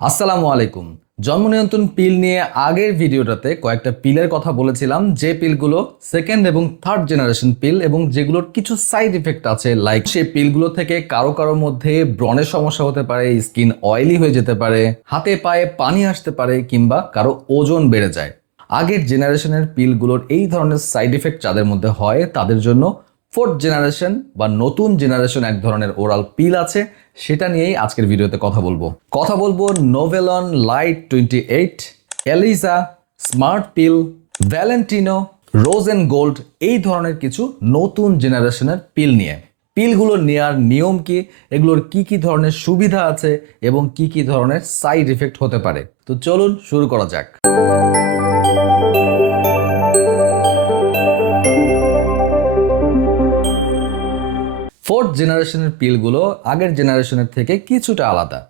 আসসালামু আলাইকুম। জন্ম নিয়ন্ত্রণ পিল নিয়ে আগের ভিডিওটাতে কয়েকটা পিলের কথা বলেছিলাম। যে পিলগুলো সেকেন্ড এবং থার্ড জেনারেশন পিল এবং যেগুলোর কিছু সাইড ইফেক্ট আছে লাইক সেই পিলগুলো থেকে কারও কারও মধ্যে ব্রণের সমস্যা হতে পারে স্কিন অয়েলি হয়ে যেতে পারে, হাতে পায়ে পানি আসতে পারে কিংবা কারও ওজন বেড়ে যায়। আগের জেনারেশনের পিলগুলোর এই ধরনের সাইড ইফেক্ট যাদের মধ্যে হয়, তাদের জন্য ফোর্থ জেনারেশন বা নতুন জেনারেশন এক ধরনের ওরাল পিল আছে, সেটা নিয়েই আজকের ভিডিওতে কথা বলব। কথা বলব Novelon lite twenty eight Eliza smart pill Valentino rose and gold এই ধরনের কিছু নতুন জেনারেশনের পিল নিয়ে। পিলগুলো নেওয়ার নিয়ম কি? এগুলোর কি কি ধরনের সুবিধা আছে? এবং কি কি ধরনের সাইড ইফেক্ট হতে পারে? তো চলুন শুরু করা যাক। ফোর্থ জেনারেশনের পিলগুলো আগের জেনারেশনের থেকে কিছুটা আলাদা।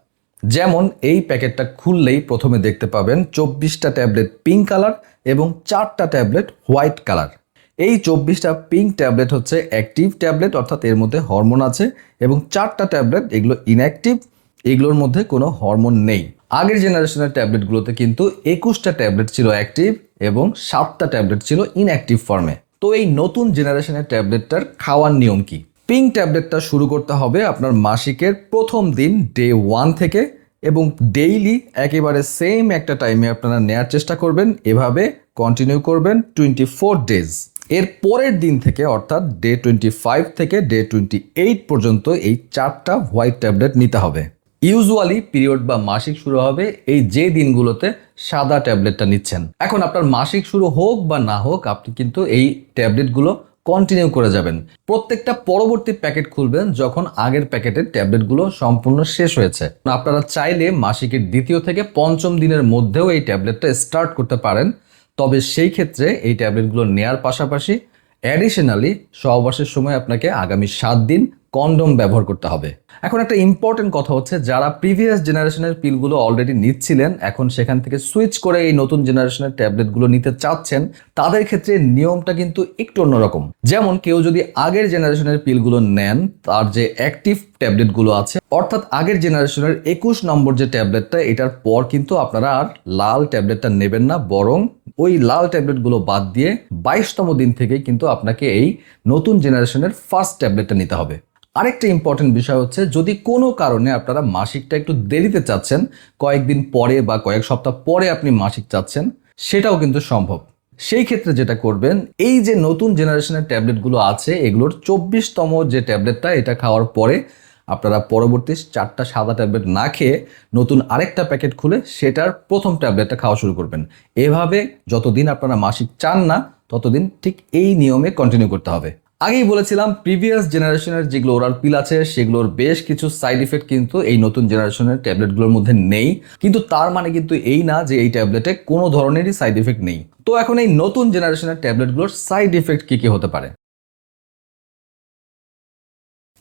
যেমন এই প্যাকেটটা খুললেই প্রথমে দেখতে পাবেন চব্বিশটা ট্যাবলেট পিঙ্ক কালার এবং চারটা ট্যাবলেট হোয়াইট কালার। এই চব্বিশটা পিঙ্ক ট্যাবলেট হচ্ছে অ্যাক্টিভ ট্যাবলেট, অর্থাৎ এর মধ্যে হরমোন আছে এবং চারটা ট্যাবলেট, এগুলো ইনঅ্যাক্টিভ, এগুলোর মধ্যে কোনো হরমোন নেই। আগের জেনারেশনের ট্যাবলেটগুলোতে কিন্তু একুশটা ট্যাবলেট ছিল অ্যাক্টিভ এবং সাতটা ট্যাবলেট ছিল ইনঅ্যাক্টিভ ফর্মে। তো এই নতুন জেনারেশনের ট্যাবলেটটার খাওয়ার নিয়ম কি? পিঙ্ক ট্যাবলেটটা শুরু করতে হবে আপনার মাসিকের প্রথম দিন ডে ওয়ান থেকে এবং ডেইলি একেবারে সেম একটা টাইমে আপনারা নেয়ার চেষ্টা করবেন। এভাবে কন্টিনিউ করবেন টোয়েন্টি ফোর ডেজ এর পরের দিন থেকে অর্থাৎ ডে টোয়েন্টি ফাইভ থেকে ডে টোয়েন্টি এইট পর্যন্ত এই চারটা হোয়াইট ট্যাবলেট নিতে হবে। ইউজুয়ালি পিরিয়ড বা মাসিক শুরু হবে, এই যে দিনগুলোতে সাদা ট্যাবলেটটা নিচ্ছেন। এখন আপনার মাসিক শুরু হোক বা না হোক, আপনি কিন্তু এই ট্যাবলেটগুলো কন্টিনিউ করে যাবেন। প্রত্যেকটা পরবর্তী প্যাকেট খুলবেন যখন আগের প্যাকেটের ট্যাবলেটগুলো সম্পূর্ণ শেষ হয়েছে। আপনারা চাইলে মাসিকের দ্বিতীয় থেকে পঞ্চম দিনের মধ্যেও এই ট্যাবলেটটা স্টার্ট করতে পারেন। তবে সেই ক্ষেত্রে এই ট্যাবলেটগুলো নেয়ার পাশাপাশি অ্যাডিশনালি সহবাসের সময় আপনাকে আগামী সাত দিন কন্ডম ব্যবহার করতে হবে। এখন একটা ইম্পর্টেন্ট কথা হচ্ছে, যারা প্রিভিয়াস জেনারেশনের পিলগুলো অলরেডি নিচ্ছিলেন, এখন সেখান থেকে সুইচ করে এই নতুন জেনারেশনের ট্যাবলেটগুলো নিতে চাচ্ছেন, তাদের ক্ষেত্রে নিয়মটা কিন্তু একটু অন্যরকম। যেমন কেউ যদি আগের জেনারেশনের পিলগুলো নেন, তার যে অ্যাক্টিভ ট্যাবলেটগুলো আছে, অর্থাৎ আগের জেনারেশনের একুশ নম্বর যে ট্যাবলেটটা এটার পর কিন্তু আপনারা আর লাল ট্যাবলেটটা নেবেন না, বরং ওই লাল ট্যাবলেটগুলো বাদ দিয়ে বাইশতম দিন থেকে কিন্তু আপনাকে এই নতুন জেনারেশনের ফার্স্ট ট্যাবলেটটা নিতে হবে। আরেকটা ইম্পর্টেন্ট বিষয় হচ্ছে, যদি কোনো কারণে আপনারা মাসিকটা একটু দেরিতে চাচ্ছেন, কয়েকদিন পরে বা কয়েক সপ্তাহ পরে আপনি মাসিক চাচ্ছেন, সেটাও কিন্তু সম্ভব। সেই ক্ষেত্রে যেটা করবেন, এই যে নতুন জেনারেশনের ট্যাবলেটগুলো আছে, এগুলোর চব্বিশতম যে ট্যাবলেটটা, এটা খাওয়ার পরে আপনারা পরবর্তী চারটা সাদা ট্যাবলেট না খেয়ে নতুন আরেকটা প্যাকেট খুলে সেটার প্রথম ট্যাবলেটটা খাওয়া শুরু করবেন। এভাবে যতদিন আপনারা মাসিক চান না, ততদিন ঠিক এই নিয়মে কন্টিনিউ করতে হবে। আগেই বলেছিলাম প্রিভিয়াস জেনারেশনের যেগুলো ওরাল পিল আছে, সেগুলোর বেশ কিছু সাইড ইফেক্ট কিন্তু এই নতুন জেনারেশনের ট্যাবলেটগুলোর মধ্যে নেই। কিন্তু তার মানে কিন্তু এই না যে এই ট্যাবলেটে কোনো ধরনেরই সাইড ইফেক্ট নেই। তো এখন এই নতুন জেনারেশনের ট্যাবলেটগুলোর সাইড ইফেক্ট কী কী হতে পারে?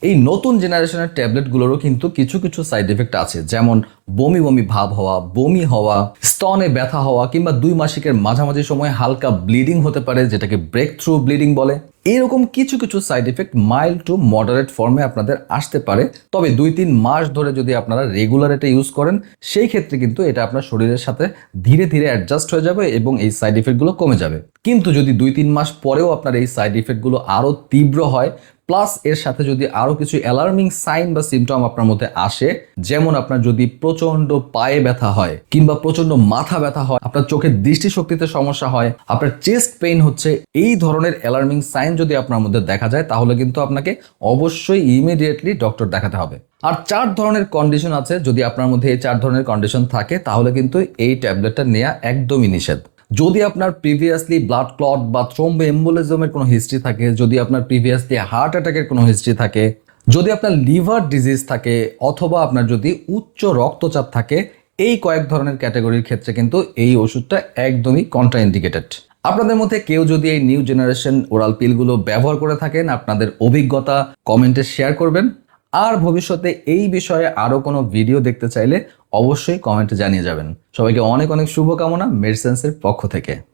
এই নতুন জেনারেশনের ট্যাবলেটগুলোরও কিন্তু কিছু কিছু সাইড এফেক্ট আছে। যেমন বমি বমি ভাব হওয়া, বমি হওয়া, স্তনে ব্যথা হওয়া কিংবা দুই মাসিকের মাঝামাঝি সময় হালকা ব্লিডিং হতে পারে, যেটাকে ব্রেক থ্রু ব্লিডিং বলে। এরকম কিছু কিছু side effect mild to moderate ফর্মে আপনাদের আসতে পারে। তবে দুই তিন মাস ধরে যদি আপনারা রেগুলার এটা ইউজ করেন, সেই ক্ষেত্রে কিন্তু এটা আপনার শরীরের সাথে ধীরে ধীরে অ্যাডজাস্ট হয়ে যাবে এবং এই সাইড এফেক্টগুলো কমে যাবে। কিন্তু যদি দুই তিন মাস পরেও আপনার এই সাইড এফেক্টগুলো আরও তীব্র হয় প্লাস এর সাথে যদি আরও কিছু অ্যালার্মিং সাইন বা সিমটম আপনার মধ্যে আসে, যেমন আপনার যদি প্রচণ্ড পায়ে ব্যথা হয় কিংবা প্রচণ্ড মাথা ব্যথা হয়, আপনার চোখের দৃষ্টিশক্তিতে সমস্যা হয়, আপনার চেস্ট পেইন হচ্ছে, এই ধরনের অ্যালার্মিং সাইন যদি আপনার মধ্যে দেখা যায়, তাহলে কিন্তু আপনাকে অবশ্যই ইমিডিয়েটলি ডক্টর দেখাতে হবে। আর চার ধরনের কন্ডিশন আছে, যদি আপনার মধ্যে এই চার ধরনের কন্ডিশন থাকে, তাহলে কিন্তু এই ট্যাবলেটটা নেওয়া একদমই নিষেধ। যদি আপনার প্রিভিয়াসলি ব্লাড ক্লট বা থ্রোম্বো এম্বোলিজমের কোনো হিস্ট্রি থাকে, যদি আপনার প্রিভিয়াসলি হার্ট অ্যাটাকের কোনো হিস্ট্রি থাকে, যদি আপনার লিভার ডিজিজ থাকে, অথবা আপনার যদি উচ্চ রক্তচাপ থাকে, এই কয়েক ধরনের ক্যাটাগরির ক্ষেত্রে কিন্তু এই ওষুধটা একদমই কন্ট্রাইন্ডিকেটেড আপনাদের মধ্যে কেউ যদি এই নিউ জেনারেশন ওরাল পিলগুলো ব্যবহার করে থাকেন, আপনাদের অভিজ্ঞতা কমেন্টে শেয়ার করবেন। আর ভবিষ্যতে এই বিষয়ে আরও কোনো ভিডিও দেখতে চাইলে অবশ্যই কমেন্টে জানিয়ে যাবেন। সবাইকে অনেক অনেক শুভকামনা মেডিসেন্সের পক্ষ থেকে।